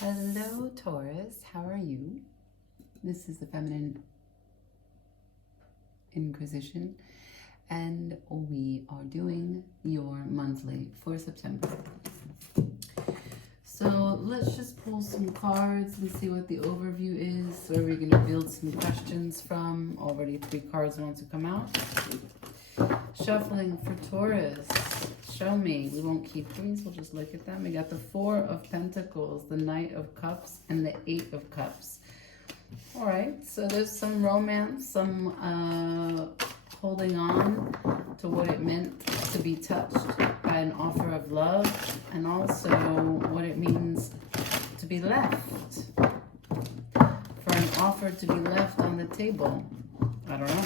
Hello, Taurus. How are you? This is the Feminine Inquisition, and we are doing your monthly for September. So let's just pull some cards and see what the overview is. Where we're going to build some questions from. Already 3 cards want to come out. Shuffling for Taurus. Show me. We won't keep these. We'll just look at them. We got the 4 of Pentacles, the Knight of Cups, and the 8 of Cups. All right. So there's some romance, some holding on to what it meant to be touched by an offer of love, and also what it means to be left. For an offer to be left on the table. I don't know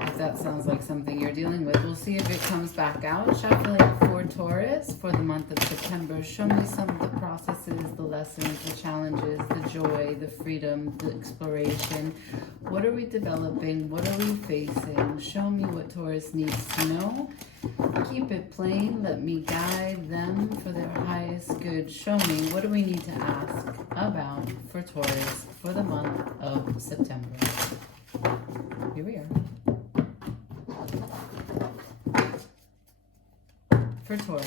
if that sounds like something you're dealing with. We'll see if it comes back out. Shuffling for Taurus for the month of September. Show me some of the processes, the lessons, the challenges, the joy, the freedom, the exploration. What are we developing? What are we facing? Show me what Taurus needs to know. Keep it plain. Let me guide them for their highest good. Show me, what do we need to ask about for Taurus for the month of September? Here we are. For Taurus.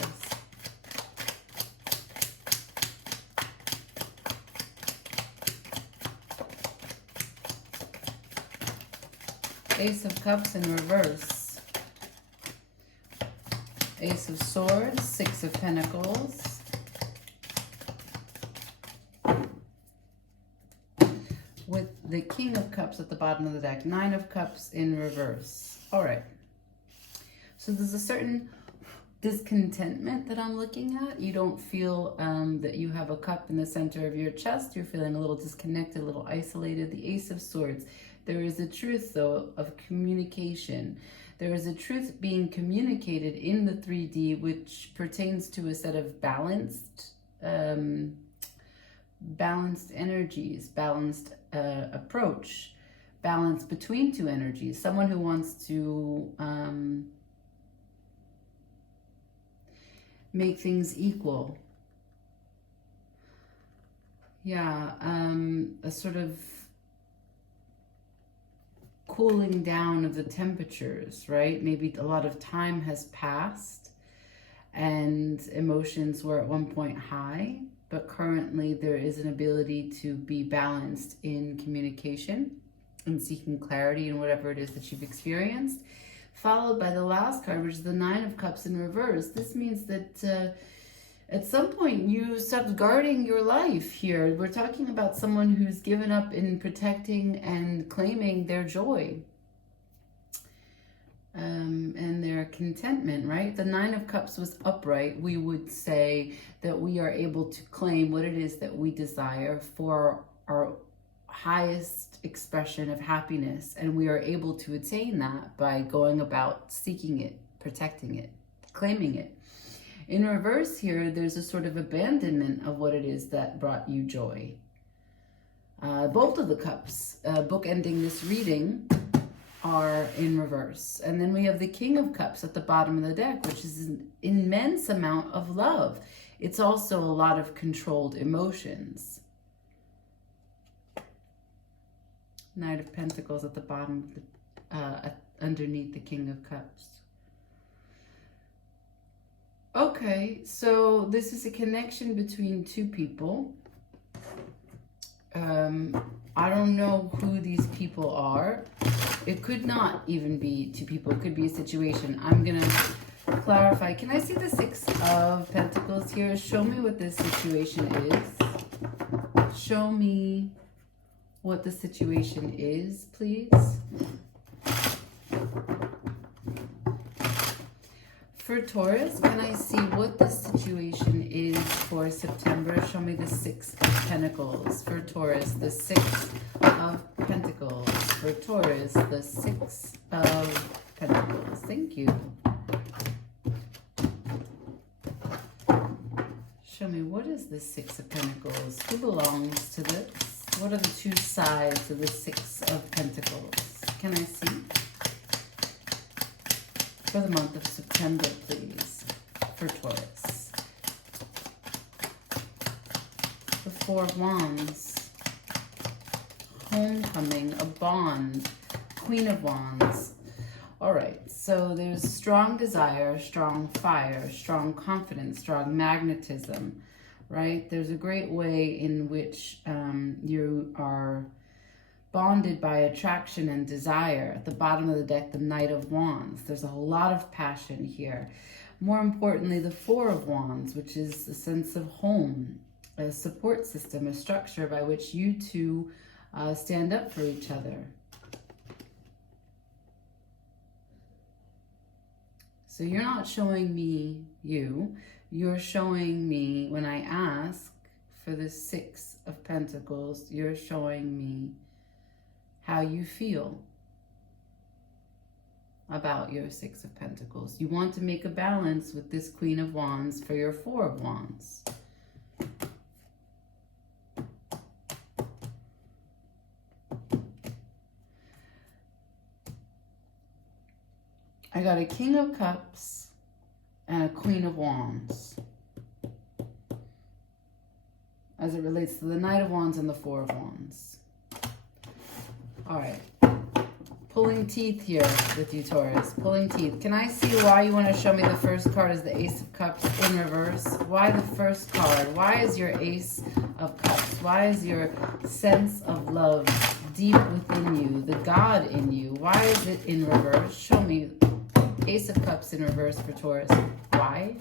Ace of Cups in reverse. Ace of Swords, 6 of Pentacles. With the King of Cups at the bottom of the deck. 9 of Cups in reverse. All right. So there's a certain discontentment that I'm looking at. You don't feel that you have a cup in the center of your chest. You're feeling a little disconnected, a little isolated. The Ace of Swords. There is a truth, though, of communication. There is a truth being communicated in the 3D, which pertains to a set of balanced energies, balanced approach, balance between 2 energies. Someone who wants to make things equal. Yeah, a sort of cooling down of the temperatures, right? Maybe a lot of time has passed and emotions were at one point high, but currently there is an ability to be balanced in communication and seeking clarity in whatever it is that you've experienced. Followed by the last card, which is the 9 of Cups in reverse. This means that at some point you stopped guarding your life here. We're talking about someone who's given up in protecting and claiming their joy and their contentment, right? The 9 of Cups was upright. We would say that we are able to claim what it is that we desire for our highest expression of happiness, and we are able to attain that by going about seeking it, protecting it, claiming it. In reverse here, there's a sort of abandonment of what it is that brought you joy. Both of the cups, bookending this reading, are in reverse. And then we have the King of Cups at the bottom of the deck, which is an immense amount of love. It's also a lot of controlled emotions. Knight of Pentacles at the bottom, underneath the King of Cups. Okay, so this is a connection between 2 people. I don't know who these people are. It could not even be 2 people. It could be a situation. I'm going to clarify. Can I see the 6 of Pentacles here? Show me what this situation is. Show me what the situation is, please. For Taurus, can I see what the situation is for September? Show me the 6 of Pentacles. For Taurus, the 6 of Pentacles. For Taurus, the 6 of Pentacles. Thank you. Show me, what is the 6 of Pentacles? Who belongs to this? What are the 2 sides of the 6 of Pentacles? Can I see? For the month of September, please, for Taurus. The Four of Wands. Homecoming, a bond. Queen of Wands. All right, so there's strong desire, strong fire, strong confidence, strong magnetism, right? There's a great way in which you are bonded by attraction and desire. At the bottom of the deck, the Knight of Wands. There's a lot of passion here. More importantly, the Four of Wands, which is the sense of home, a support system, a structure by which you two stand up for each other. So you're not showing me you. You're showing me, when I ask for the Six of Pentacles, you're showing me how you feel about your Six of Pentacles. You want to make a balance with this Queen of Wands for your Four of Wands. I got a King of Cups and a Queen of Wands as it relates to the Knight of Wands and the Four of Wands. All right. Pulling teeth here with you, Taurus. Pulling teeth. Can I see why you want to show me the first card is the Ace of Cups in reverse? Why the first card? Why is your Ace of Cups? Why is your sense of love deep within you, the God in you? Why is it in reverse? Show me Ace of Cups in reverse for Taurus. Why?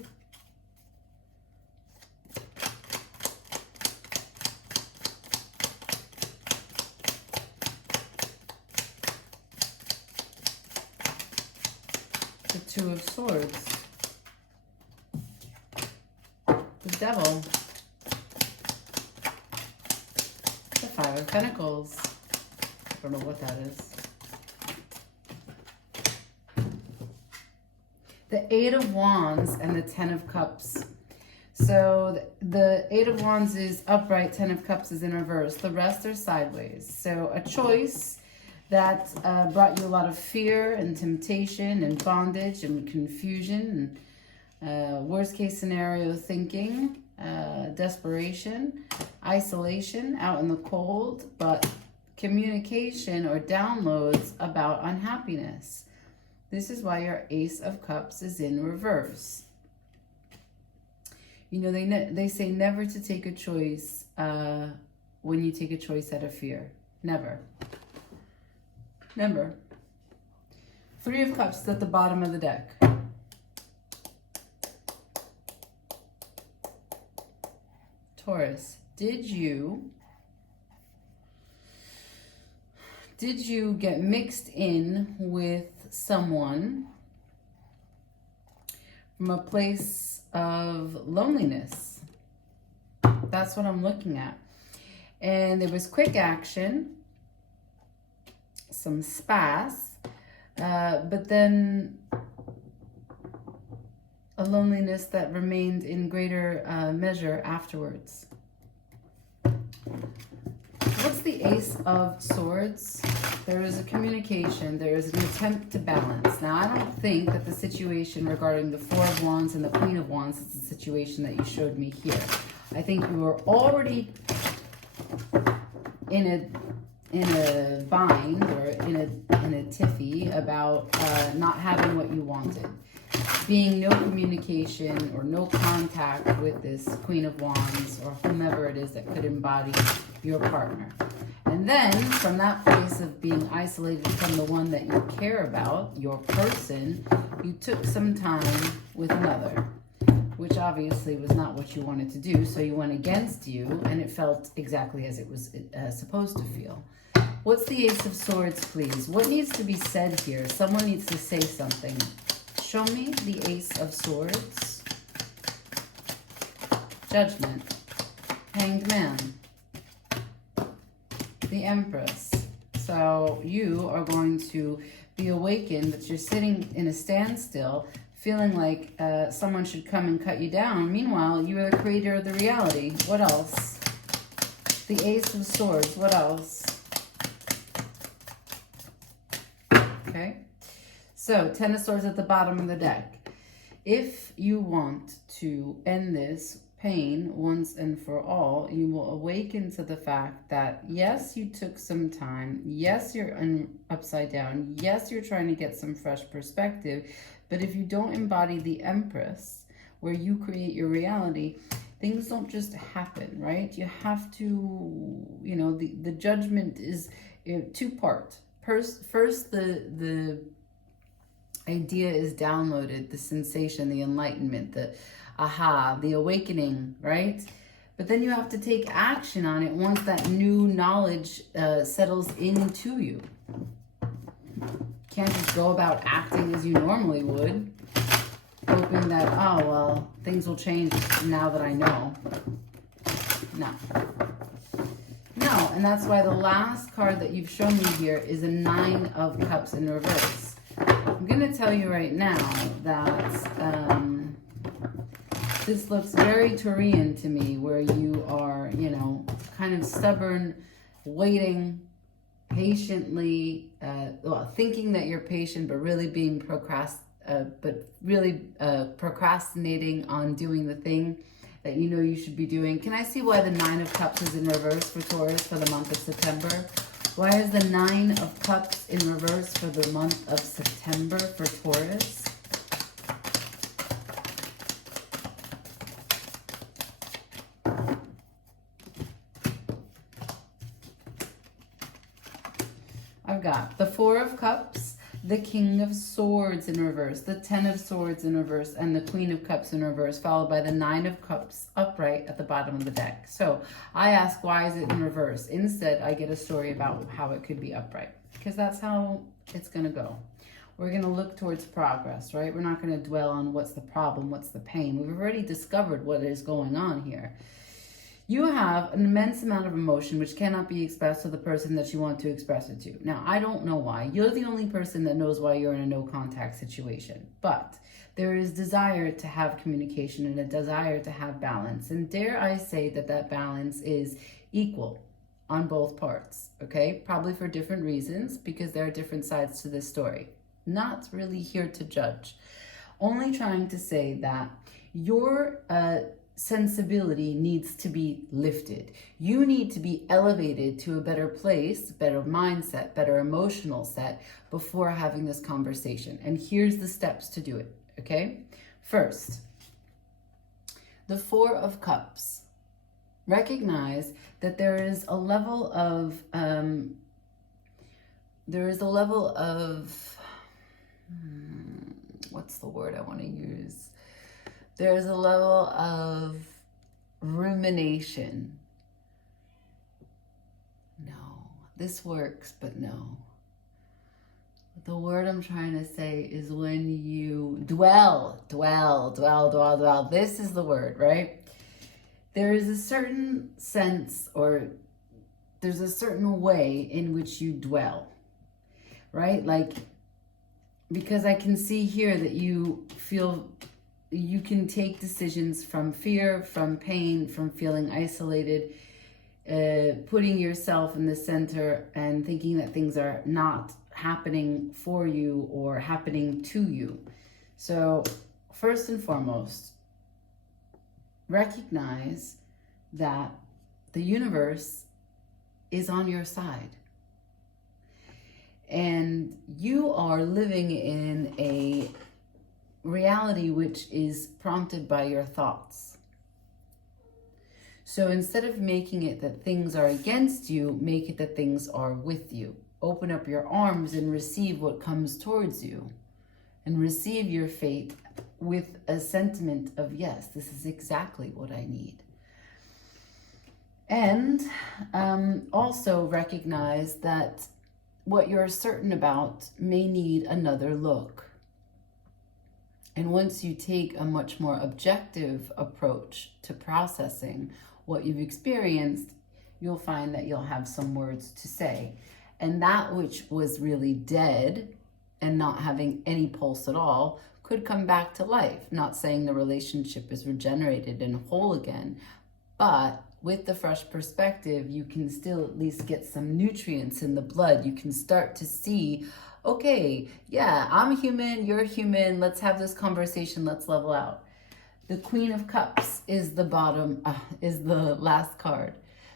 The Two of Swords. The Devil. The Five of Pentacles. I don't know what that is. The Eight of Wands and the Ten of Cups. So the Eight of Wands is upright, Ten of Cups is in reverse. The rest are sideways. So a choice that brought you a lot of fear and temptation and bondage and confusion and worst case scenario thinking, desperation, isolation, out in the cold, but communication or downloads about unhappiness. This is why your Ace of Cups is in reverse. You know, they say never to take a choice when you take a choice out of fear. Never. Never. Three of Cups at the bottom of the deck. Taurus, did you get mixed in with someone from a place of loneliness? That's what I'm looking at. And there was quick action, some spas, but then a loneliness that remained in greater measure afterwards. What's the Ace of Swords? There is a communication. There is an attempt to balance. Now, I don't think that the situation regarding the Four of Wands and the Queen of Wands is the situation that you showed me here. I think you were already in a bind or in a tiffy about not having what you wanted. Being no communication or no contact with this Queen of Wands or whomever it is that could embody your partner. And then from that place of being isolated from the one that you care about, your person, you took some time with another, which obviously was not what you wanted to do. So you went against you and it felt exactly as it was supposed to feel. What's the Ace of Swords, please? What needs to be said here? Someone needs to say something. Show me the Ace of Swords. Judgment. Hanged Man. The Empress. So you are going to be awakened that you're sitting in a standstill, feeling like someone should come and cut you down. Meanwhile, you are the creator of the reality. What else? The Ace of Swords. What else? Okay. So, Ten of Swords at the bottom of the deck. If you want to end this pain once and for all, you will awaken to the fact that yes, you took some time. Yes, you're upside down. Yes, you're trying to get some fresh perspective. But if you don't embody the Empress, where you create your reality, things don't just happen, right? You have to, you know, the judgment is two-part. First, the idea is downloaded, the sensation, the enlightenment, the aha, the awakening, right? But then you have to take action on it once that new knowledge settles into you. Can't just go about acting as you normally would, hoping that, oh, well, things will change now that I know. No. No, and that's why the last card that you've shown me here is a 9 of Cups in reverse. I'm going to tell you right now that this looks very Taurian to me, where you are, you know, kind of stubborn, waiting patiently, well, thinking that you're patient, but really being procrastinating on doing the thing that you know you should be doing. Can I see why the 9 of Cups is in reverse for Taurus for the month of September? Why is the 9 of Cups in reverse for the month of September for Taurus? I've got the 4 of Cups, the King of Swords in reverse, the 10 of Swords in reverse, and the Queen of Cups in reverse, followed by the 9 of Cups upright at the bottom of the deck. So I ask, why is it in reverse? Instead, I get a story about how it could be upright, because that's how it's going to go. We're going to look towards progress, right? We're not going to dwell on what's the problem, what's the pain. We've already discovered what is going on here. You have an immense amount of emotion which cannot be expressed to the person that you want to express it to. Now, I don't know why. You're the only person that knows why you're in a no contact situation. But there is desire to have communication and a desire to have balance. And dare I say that that balance is equal on both parts, okay? Probably for different reasons, because there are different sides to this story. Not really here to judge. Only trying to say that your sensibility needs to be lifted. You need to be elevated to a better place, better mindset, better emotional set before having this conversation. And here's the steps to do it, okay? First, the 4 of Cups. Recognize that there is a level of, what's the word I want to use? There's a level of rumination. No, this works, but no. The word I'm trying to say is when you dwell. This is the word, right? There is a certain sense, or there's a certain way in which you dwell, right? Like, because I can see here that you feel you can take decisions from fear, from pain, from feeling isolated, putting yourself in the center and thinking that things are not happening for you or happening to you. So first and foremost, recognize that the universe is on your side. And you are living in a reality which is prompted by your thoughts. So instead of making it that things are against you, make it that things are with you. Open up your arms and receive what comes towards you, and receive your fate with a sentiment of, yes, this is exactly what I need. And also recognize that what you're certain about may need another look. And once you take a much more objective approach to processing what you've experienced, you'll find that you'll have some words to say. And that which was really dead and not having any pulse at all could come back to life. Not saying the relationship is regenerated and whole again, but with the fresh perspective, you can still at least get some nutrients in the blood. You can start to see, okay, yeah, I'm human, you're human, let's have this conversation, let's level out. The Queen of Cups is the bottom, is the last card.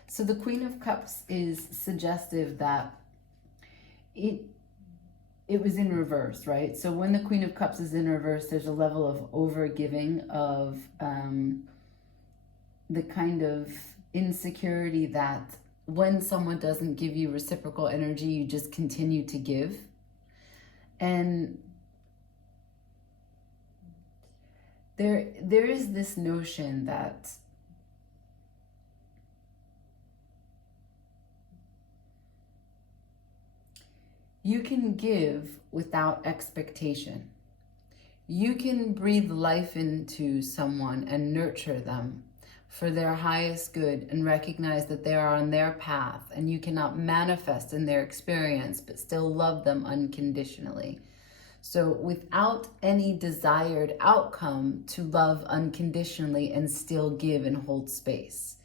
So the Queen of Cups is suggestive that it was in reverse, right? So when the Queen of Cups is in reverse, there's a level of overgiving, of the kind of insecurity that when someone doesn't give you reciprocal energy, you just continue to give. And there is this notion that you can give without expectation. You can breathe life into someone and nurture them for their highest good and recognize that they are on their path, and you cannot manifest in their experience but still love them unconditionally. So without any desired outcome, to love unconditionally and still give and hold space.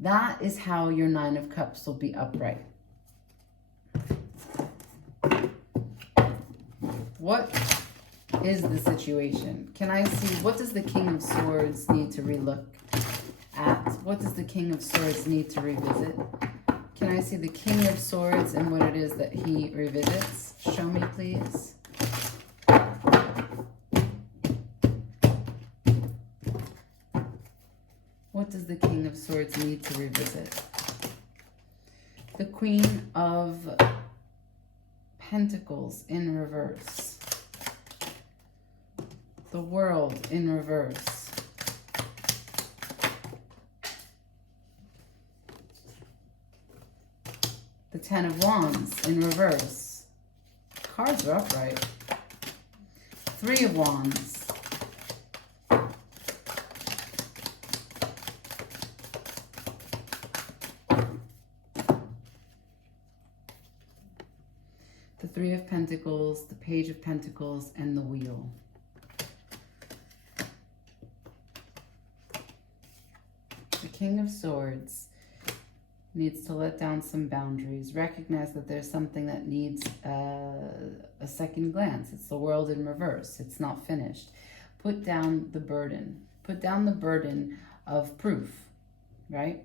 That is how your Nine of Cups will be upright. What is the situation? Can I see, what does the King of Swords need to relook at? What does the King of Swords need to revisit? Can I see the King of Swords and what it is that he revisits? Show me, please. What does the King of Swords need to revisit? The Queen of Pentacles in reverse. The World in reverse. The Ten of Wands in reverse. Cards are upright. Three of Wands. The Three of Pentacles, the Page of Pentacles, and the Wheel. The King of Swords needs to let down some boundaries, recognize that there's something that needs a second glance. It's the World in reverse. It's not finished. Put down the burden. Put down the burden of proof, right?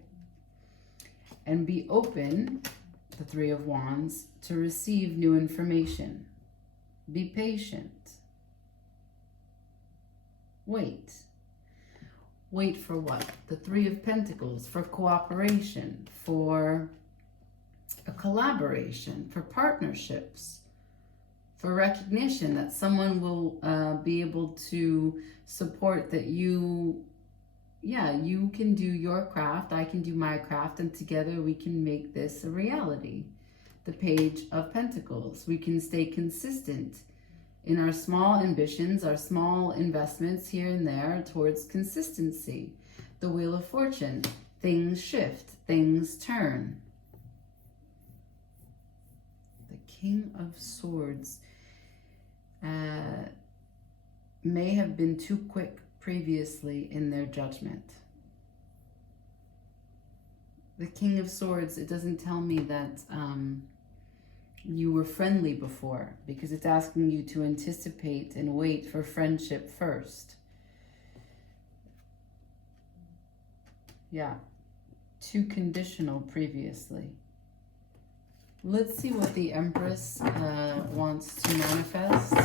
And be open, the Three of Wands, to receive new information. Be patient. Wait. Wait for what? The Three of Pentacles, for cooperation, for a collaboration, for partnerships, for recognition that someone will be able to support that you can do your craft, I can do my craft, and together we can make this a reality. The Page of Pentacles, we can stay consistent in our small ambitions, our small investments here and there towards consistency. The Wheel of Fortune, things shift, things turn. The King of Swords may have been too quick previously in their judgment. The King of Swords, it doesn't tell me that you were friendly before, because it's asking you to anticipate and wait for friendship first. Yeah, too conditional previously. Let's see what the Empress wants to manifest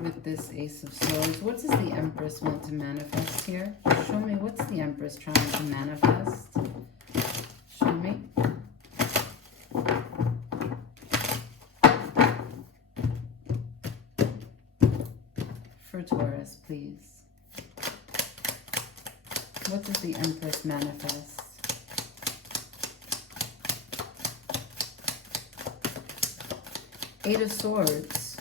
with this Ace of Swords. What does the Empress want to manifest here? Show me, what's the Empress trying to manifest? Show me. For Taurus, please. What does the Empress manifest? Eight of Swords.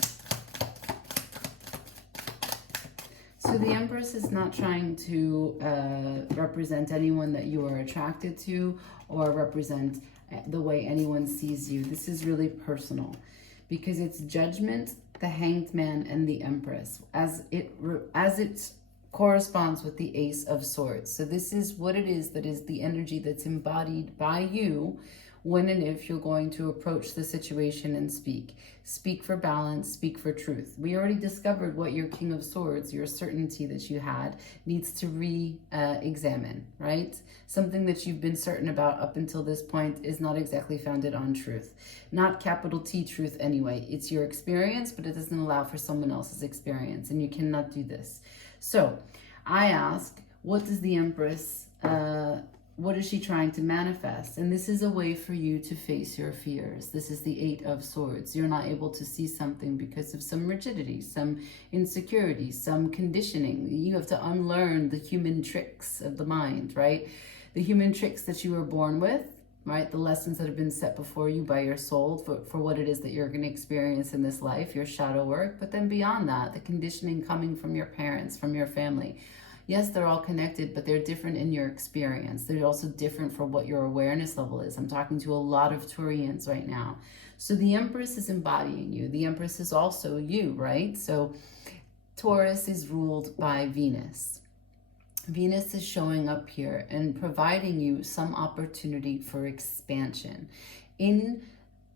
So the Empress is not trying to represent anyone that you are attracted to or represent the way anyone sees you. This is really personal because it's Judgment, the Hanged Man, and the Empress as it corresponds with the Ace of Swords. So this is what it is that is the energy that's embodied by you when and if you're going to approach the situation and speak. Speak for balance, speak for truth. We already discovered what your King of Swords, your certainty that you had, needs to re-examine, right? Something that you've been certain about up until this point is not exactly founded on truth. Not capital T truth anyway. It's your experience, but it doesn't allow for someone else's experience, and you cannot do this. So I ask, what does the Empress, what is she trying to manifest? And this is a way for you to face your fears. This is the Eight of Swords. You're not able to see something because of some rigidity, some insecurity, some conditioning. You have to unlearn the human tricks of the mind, right? The human tricks that you were born with, right? The lessons that have been set before you by your soul for what it is that you're going to experience in this life, your shadow work. But then beyond that, the conditioning coming from your parents, from your family. Yes, they're all connected, but they're different in your experience. They're also different for what your awareness level is. I'm talking to a lot of Taurians right now. So the Empress is embodying you. The Empress is also you, right? So Taurus is ruled by Venus. Venus is showing up here and providing you some opportunity for expansion. In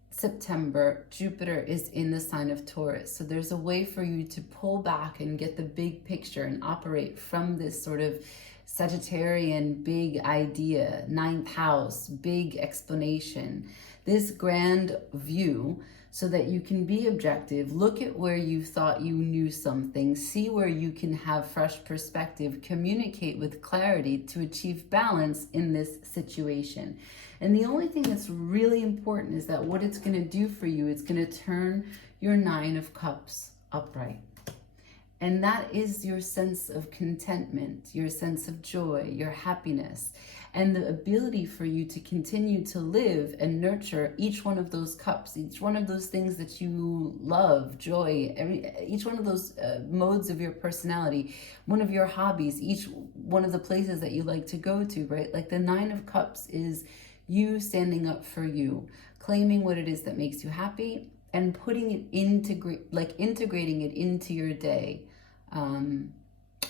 September, Jupiter is in the sign of Taurus. So there's a way for you to pull back and get the big picture and operate from this sort of Sagittarian big idea, ninth house, big explanation, this grand view, so that you can be objective, look at where you thought you knew something, see where you can have fresh perspective, communicate with clarity to achieve balance in this situation. And the only thing that's really important is that what it's going to do for you, it's going to turn your Nine of Cups upright. And that is your sense of contentment, your sense of joy, your happiness, and the ability for you to continue to live and nurture each one of those cups, each one of those things that you love, joy, each one of those modes of your personality, one of your hobbies, each one of the places that you like to go to, right? Like the Nine of Cups is you standing up for you, claiming what it is that makes you happy and putting it integrating it into your day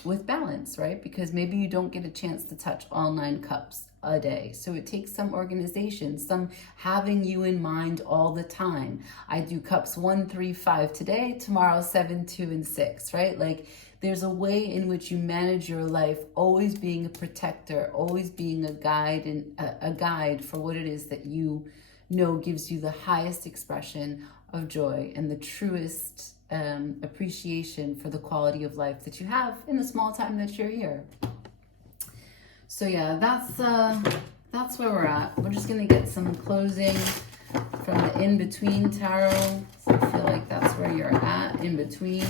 with balance, right? Because maybe you don't get a chance to touch all 9 cups a day. So it takes some organization, some having you in mind all the time. I do cups 1, 3, 5 today, tomorrow 7, 2, and 6, right? Like there's a way in which you manage your life, always being a protector, always being a guide and a guide for what it is that you know gives you the highest expression of joy and the truest appreciation for the quality of life that you have in the small time that you're here. So yeah, that's where we're at. We're just gonna get some closing from the in-between tarot. So I feel like that's where you're at, in between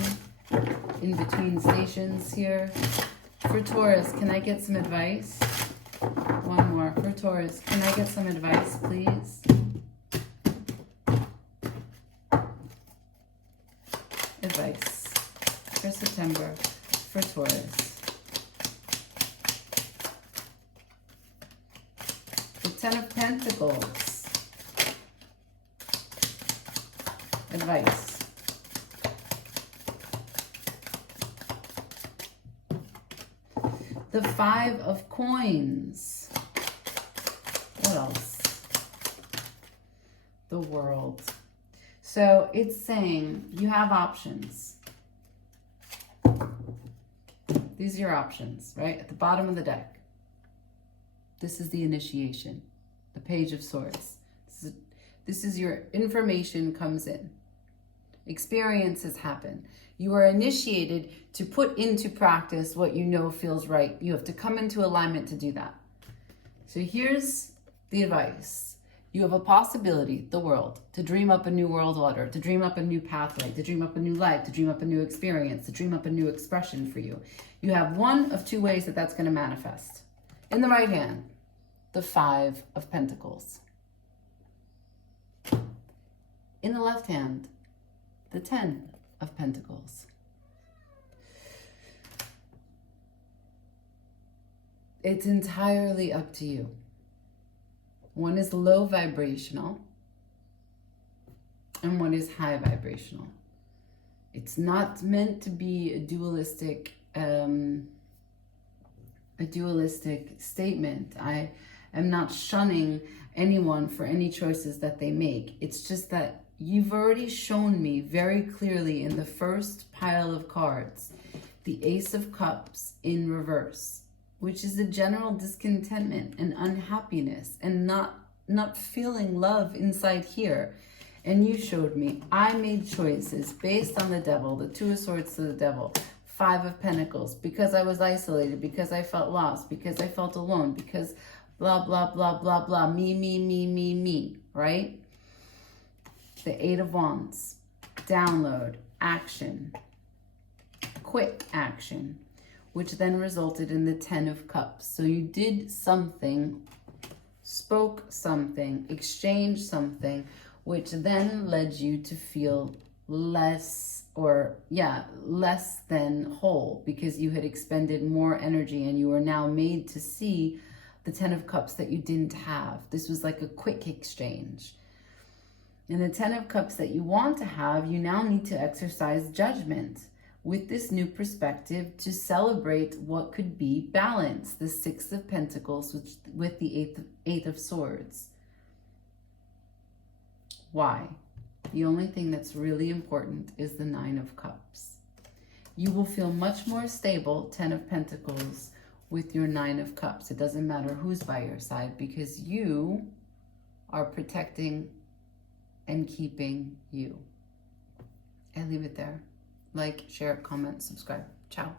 stations here. For Taurus, can I get some advice? One more. For Taurus, can I get some advice, please? Advice for September for Taurus. The Ten of Pentacles. Advice. The Five of Coins. What else? The World. So it's saying you have options. These are your options, right? At the bottom of the deck. This is the initiation. The Page of Swords. This is your information comes in. Experiences happen. You are initiated to put into practice what you know feels right. You have to come into alignment to do that. So here's the advice. You have a possibility, the world, to dream up a new world order, to dream up a new pathway, to dream up a new life, to dream up a new experience, to dream up a new expression for you. You have one of 2 ways that that's going to manifest. In the right hand, the Five of Pentacles. In the left hand, the Ten of Pentacles. It's entirely up to you. One is low vibrational and one is high vibrational. It's not meant to be a dualistic statement. am not shunning anyone for any choices that they make. It's just that you've already shown me very clearly in the first pile of cards, the Ace of Cups in reverse, which is a general discontentment and unhappiness and not feeling love inside here. And you showed me, I made choices based on the devil, the Two of Swords to the devil, Five of Pentacles, because I was isolated, because I felt lost, because I felt alone, because blah, blah, blah, blah, blah, me, right? The Eight of Wands, download, action, quick action, which then resulted in the Ten of Cups. So you did something, spoke something, exchanged something, which then led you to feel less than whole, because you had expended more energy and you were now made to see the Ten of Cups that you didn't have. This was like a quick exchange. And the Ten of Cups that you want to have, you now need to exercise judgment with this new perspective to celebrate what could be balance. The Six of Pentacles with the Eight of Swords. Why? The only thing that's really important is the Nine of Cups. You will feel much more stable, Ten of Pentacles, with your Nine of Cups. It doesn't matter who's by your side, because you are protecting and keeping you. I leave it there. Like, share, comment, subscribe. Ciao.